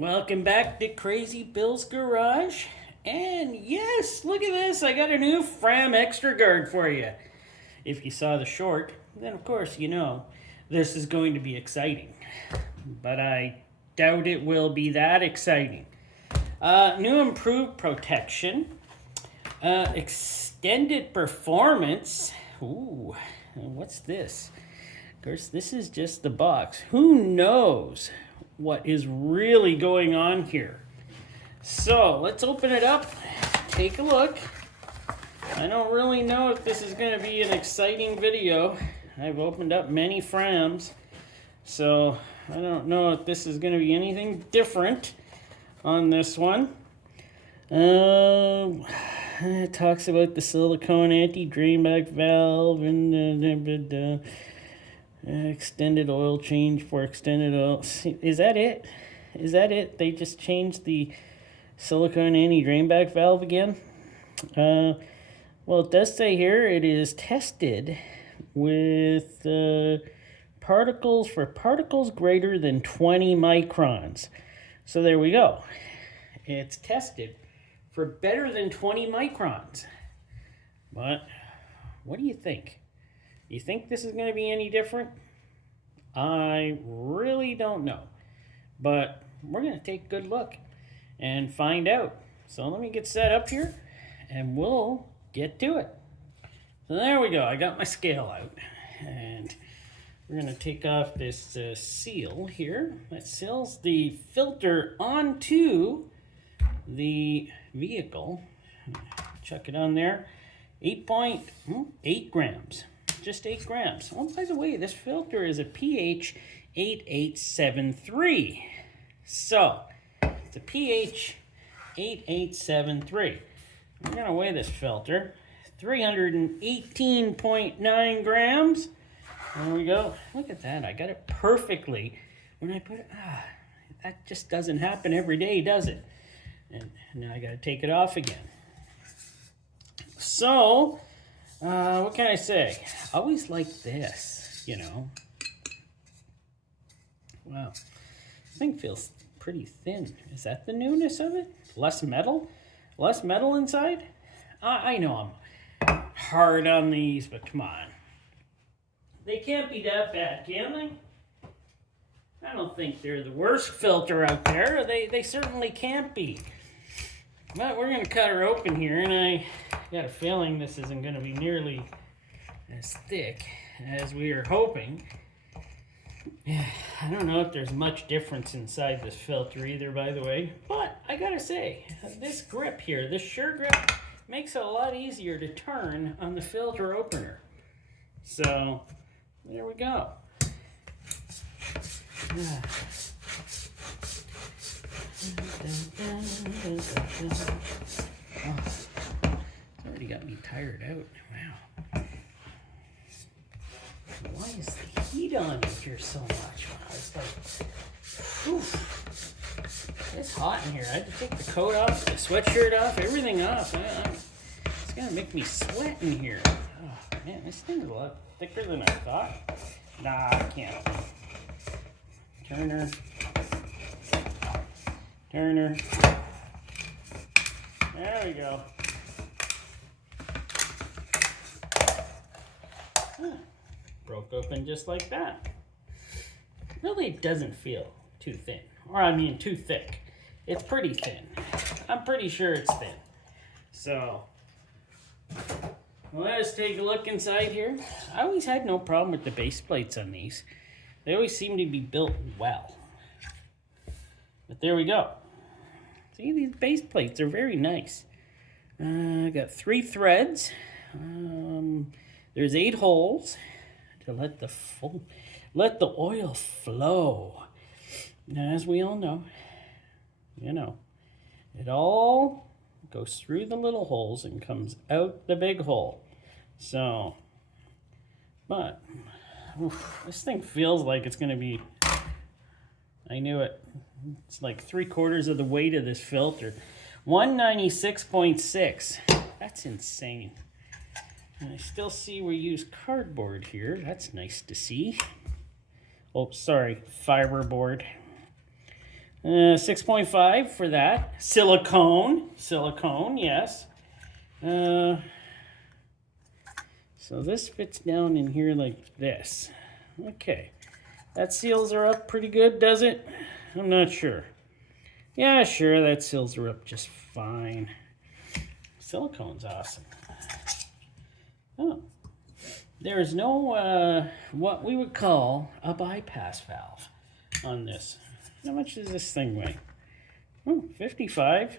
Welcome back to Crazy Bill's Garage. And yes, look at this. I got a new Fram Extra guard for you. If you saw the short, then of course you know this is going to be exciting. But I doubt it will be that exciting. New improved protection. Extended performance. Ooh, what's this? Of course, this is just the box. Who knows what is really going on here? So let's open it up, take a look. I don't really know if this is going to be an exciting video. I've opened up many Frams, so I don't know if this is going to be anything different on this one. It talks about the silicone anti-drainback valve and extended oil change for extended oil. Is that it? Is that it? They just changed the silicone anti-drainback valve again? Well, it does say here it is tested with particles greater than 20 microns. So there we go. It's tested for better than 20 microns. But what do you think? You think this is going to be any different? I really don't know. But we're going to take a good look and find out. So let me get set up here and we'll get to it. So there we go. I got my scale out. And we're going to take off this seal here. That seals the filter onto the vehicle. Chuck it on there. 8.8 grams. Just 8 grams. Oh, by the way, this filter is a pH 8873. So, it's a pH 8873. We're going to weigh this filter. 318.9 grams. There we go. Look at that. I got it perfectly. When I put it, that just doesn't happen every day, does it? And now I got to take it off again. So, what can I say? I always like this, you know. Wow. This thing feels pretty thin. Is that the newness of it? Less metal? Less metal inside? I know I'm hard on these, but come on. They can't be that bad, can they? I don't think they're the worst filter out there. They certainly can't be. But we're going to cut her open here, and I got a feeling this isn't going to be nearly as thick as we were hoping. I don't know if there's much difference inside this filter either, by the way. But I got to say, this grip here, this sure grip, makes it a lot easier to turn on the filter opener. So, there we go. Oh, it's already got me tired out. Wow. Why is the heat on in here so much? Wow, it's like, oof. It's hot in here. I had to take the coat off, the sweatshirt off, everything off. It's gonna make me sweat in here. Oh man, this thing's a lot thicker than I thought. Nah, I can't. Turner. There we go. Broke open just like that. Really, it doesn't feel too thin. Or I mean too thick. It's pretty thin. I'm pretty sure it's thin. So, let us take a look inside here. I always had no problem with the base plates on these. They always seem to be built well. But there we go. See, these base plates are very nice. I got 3 threads. There's 8 holes to let the oil flow. Now, as we all know, you know, it all goes through the little holes and comes out the big hole. So, but this thing feels like it's going to be, I knew it. It's like 3/4 of the weight of this filter. 196.6. That's insane. And I still see we use cardboard here. That's nice to see. Oh, sorry, fiberboard. 6.5 for that. Silicone, yes. So this fits down in here like this. Okay, that seals her up pretty good, does it? I'm not sure. Yeah, sure, that seals her up just fine. Silicone's awesome. Oh, there is no what we would call a bypass valve on this. How much does this thing weigh? Oh, 55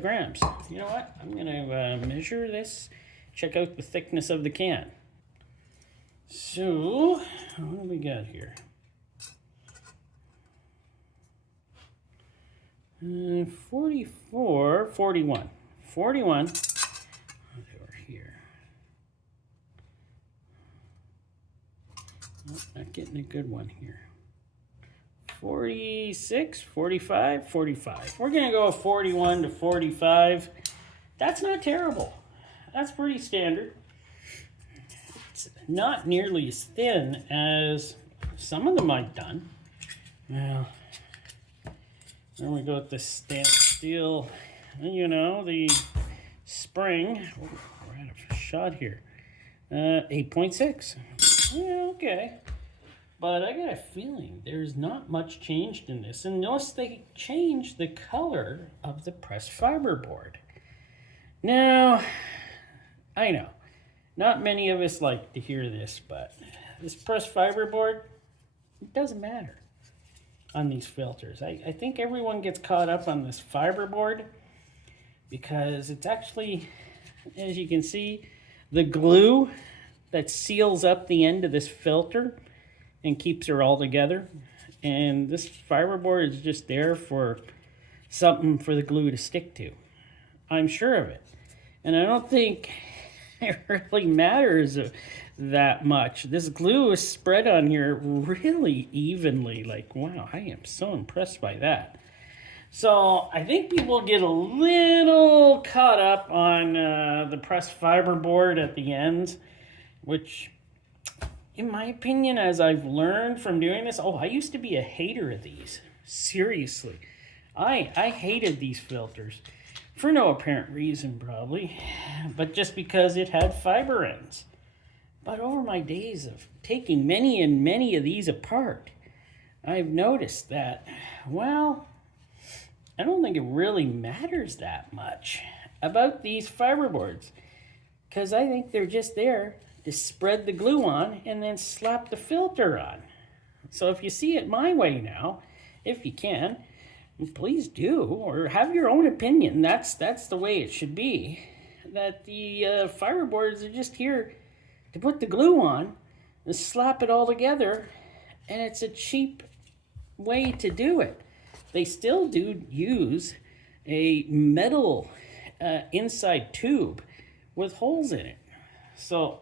grams. You know what? I'm gonna measure this, check out the thickness of the can. So, what do we got here? 41. Over here. Oh, not getting a good one here. 46, 45. We're gonna go 41 to 45. That's not terrible. That's pretty standard. It's not nearly as thin as some of them I've done. Well, there we go with the stamped steel, you know, the spring. Oh, we're out of shot here. 8.6. Yeah, okay. But I got a feeling there's not much changed in this unless they change the color of the pressed fiberboard. Now, I know, not many of us like to hear this, but this pressed fiberboard, it doesn't matter on these filters. I think everyone gets caught up on this fiberboard because it's actually, as you can see, the glue that seals up the end of this filter and keeps her all together. And this fiberboard is just there for something for the glue to stick to. I'm sure of it. And I don't think it really matters that much. This glue is spread on here really evenly. Like, wow, I am so impressed by that. So I think people get a little caught up on the pressed fiberboard at the ends, which, in my opinion, as I've learned from doing this, I used to be a hater of these. Seriously. I hated these filters. For no apparent reason, probably, but just because it had fiber ends. But over my days of taking many and many of these apart, I've noticed that, well, I don't think it really matters that much about these fiberboards, because I think they're just there to spread the glue on and then slap the filter on. So if you see it my way now, if you can, please do, or have your own opinion. That's the way it should be. That the fiberboards are just here to put the glue on and slap it all together, and it's a cheap way to do it. They still do use a metal inside tube with holes in it. So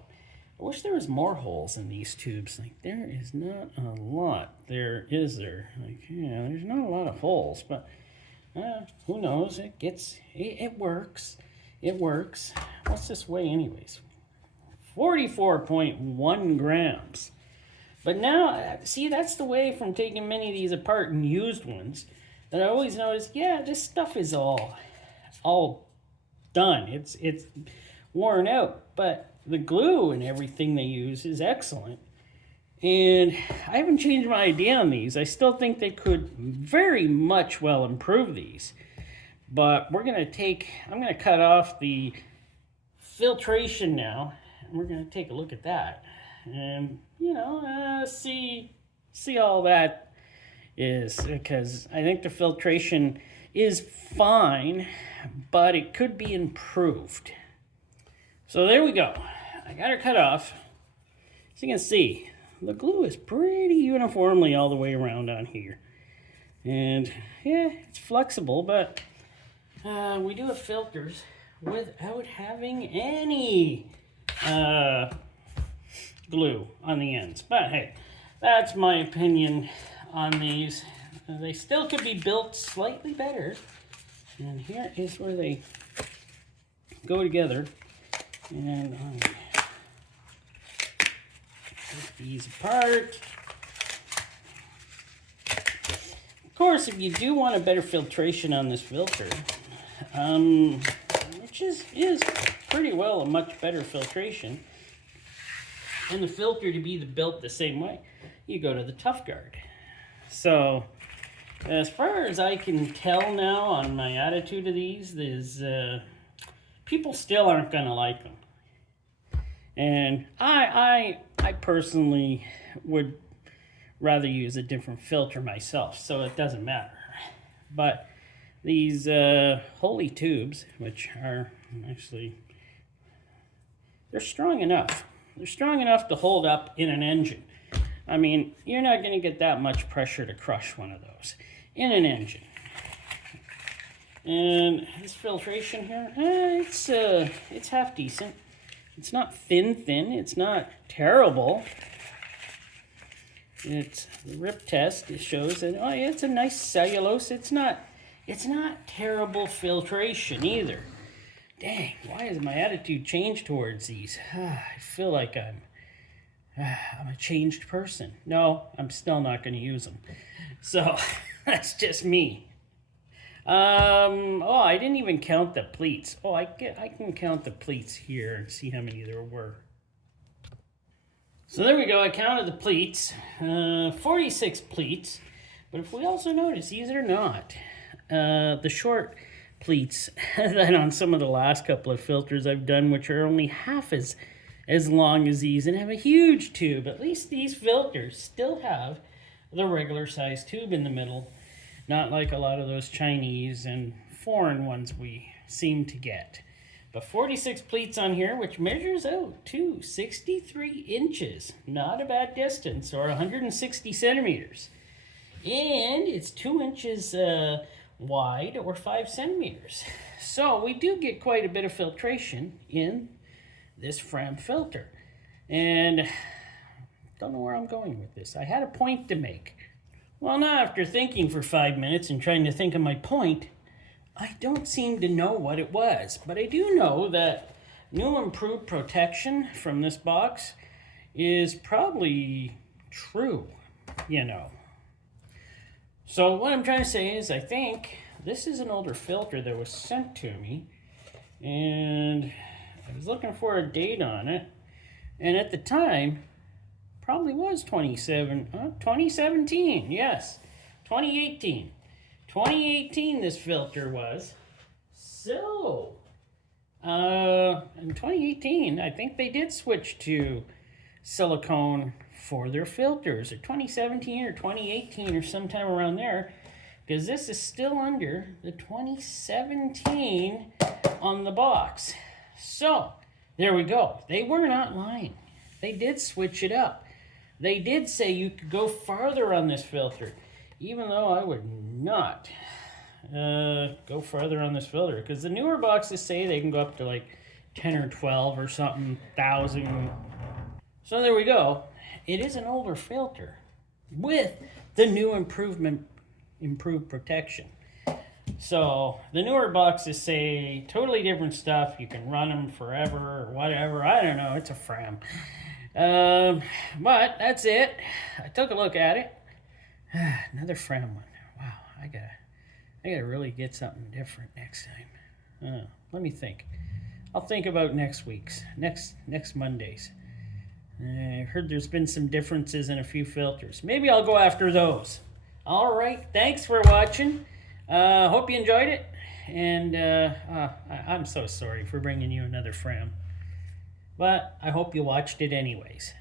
I wish there was more holes in these tubes. Like, there is not a lot. There? Like, yeah, there's not a lot of holes, but who knows? It works. It works. What's this weigh anyways? 44.1 grams. But now, see, that's the way from taking many of these apart and used ones, that I always notice, yeah, this stuff is all done. It's worn out, but the glue and everything they use is excellent. And I haven't changed my idea on these. I still think they could very much well improve these. But I'm going to cut off the filtration now, and we're going to take a look at that. And, see all that is, because I think the filtration is fine, but it could be improved. So there we go. I got her cut off. As you can see, the glue is pretty uniformly all the way around on here. And yeah, it's flexible, but we do have filters without having any glue on the ends. But hey, that's my opinion on these. They still could be built slightly better. And here is where they go together. And take these apart. course, if you do want a better filtration on this filter, which is pretty well a much better filtration, and the filter to be built the same way, you go to the Tough Guard. So, as far as I can tell now on my attitude of these, is people still aren't going to like them. And I personally would rather use a different filter myself, so it doesn't matter. But these Holy tubes, which are actually, they're strong enough. They're strong enough to hold up in an engine. I mean, you're not going to get that much pressure to crush one of those in an engine. And this filtration here, it's half decent. It's not thin. It's not terrible. It's the rip test. It shows that it's a nice cellulose. It's not terrible filtration either. Dang, why has my attitude changed towards these? I feel like I'm a changed person. No, I'm still not going to use them. So that's just me. I didn't even count the pleats. I can count the pleats here and see how many there were. So there we go. I counted the pleats. 46 pleats. But if we also notice, these are not the short pleats that on some of the last couple of filters I've done, which are only half as long as these and have a huge tube. At least these filters still have the regular size tube in the middle, not like a lot of those Chinese and foreign ones we seem to get. But 46 pleats on here, which measures out to 63 inches. Not a bad distance, or 160 centimeters. And it's 2 inches wide, or 5 centimeters. So we do get quite a bit of filtration in this Fram filter. And don't know where I'm going with this. I had a point to make. Well, now after thinking for 5 minutes and trying to think of my point, I don't seem to know what it was. But I do know that new improved protection from this box is probably true, you know. So what I'm trying to say is I think this is an older filter that was sent to me. And I was looking for a date on it. And at the time, probably was 2017, yes, 2018. 2018 this filter was. So, in 2018, I think they did switch to silicone for their filters, or 2017 or 2018 or sometime around there, because this is still under the 2017 on the box. So, there we go. They were not lying. They did switch it up. They did say you could go farther on this filter, even though I would not go farther on this filter, because the newer boxes say they can go up to like 10 or 12 or something thousand. So there we go. It is an older filter with the new improved protection. So the newer boxes say totally different stuff. You can run them forever or whatever. I don't know. It's a Fram. But that's it. I took a look at it. Another Fram one. Wow, I gotta really get something different next time. Let me think. I'll think about next Monday's. I heard there's been some differences in a few filters. Maybe I'll go after those. All right, thanks for watching. Hope you enjoyed it. And I'm so sorry for bringing you another Fram. But I hope you watched it anyways.